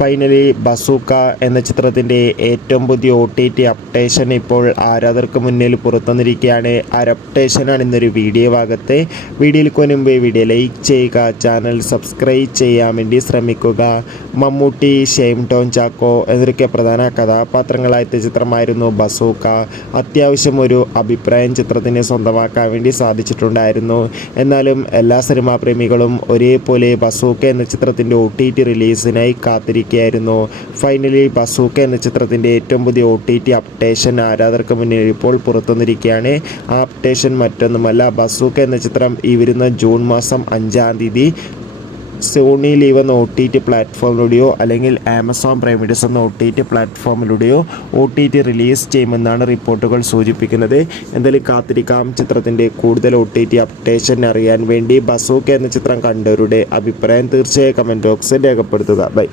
Finally bazooka എന്ന ചിത്രത്തിൻ്റെ ഏറ്റവും പുതിയ OTT അപ്ഡേഷൻ ഇപ്പോൾ ആരാധകർക്ക് മുന്നിൽ പുറത്തുവന്നിരിക്കുകയാണ്. ആ അപ്ഡേഷനാണ് ഇന്നൊരു വീഡിയോ ഭാഗത്ത്. വീഡിയോയിൽ മുൻപ് വീഡിയോ ലൈക്ക് ചെയ്യുക, ചാനൽ സബ്സ്ക്രൈബ് ചെയ്യാൻ വേണ്ടി ശ്രമിക്കുക. മമ്മൂട്ടി, ഷെയ്ൻ ടോം ചാക്കോ എന്നൊക്കെ പ്രധാന കഥാപാത്രങ്ങളായ ചിത്രമായിരുന്നു ബസൂക്ക. അത്യാവശ്യം ഒരു അഭിപ്രായം ചിത്രത്തിന് സ്വന്തമാക്കാൻ വേണ്ടി സാധിച്ചിട്ടുണ്ടായിരുന്നു. എന്നാലും എല്ലാ സിനിമാ പ്രേമികളും ഒരേപോലെ ബസൂക്ക എന്ന ചിത്രത്തിൻ്റെ OTT റിലീസിനായി കാത്തിരിക്കുകയായിരുന്നു. ഫൈനലി ബസൂക്ക എന്ന ചിത്രത്തിൻ്റെ ഏറ്റവും പുതിയ OTT അപ്ഡേഷൻ ആരാധകർക്ക് മുന്നിൽ ഇപ്പോൾ പുറത്തുവന്നിരിക്കുകയാണ്. ആ അപ്ഡേഷൻ മറ്റൊന്നുമല്ല, ബസൂക്ക എന്ന ചിത്രം ഈ വരുന്ന ജൂൺ മാസം 5-ാം തീയതി സോണി ലീവ് എന്ന OTT പ്ലാറ്റ്ഫോമിലൂടെയോ അല്ലെങ്കിൽ ആമസോൺ പ്രൈം വീഡിയോസ് എന്ന OTT പ്ലാറ്റ്ഫോമിലൂടെയോ OTT റിലീസ് ചെയ്യുമെന്നാണ് റിപ്പോർട്ടുകൾ സൂചിപ്പിക്കുന്നത്. എന്തായാലും കാത്തിരിക്കാം ചിത്രത്തിൻ്റെ കൂടുതൽ OTT അപ്ഡേഷൻ അറിയാൻ വേണ്ടി. ബസൂക്ക എന്ന ചിത്രം കണ്ടവരുടെ അഭിപ്രായം തീർച്ചയായും കമൻറ്റ് ബോക്സിൽ രേഖപ്പെടുത്തുക. ബൈ.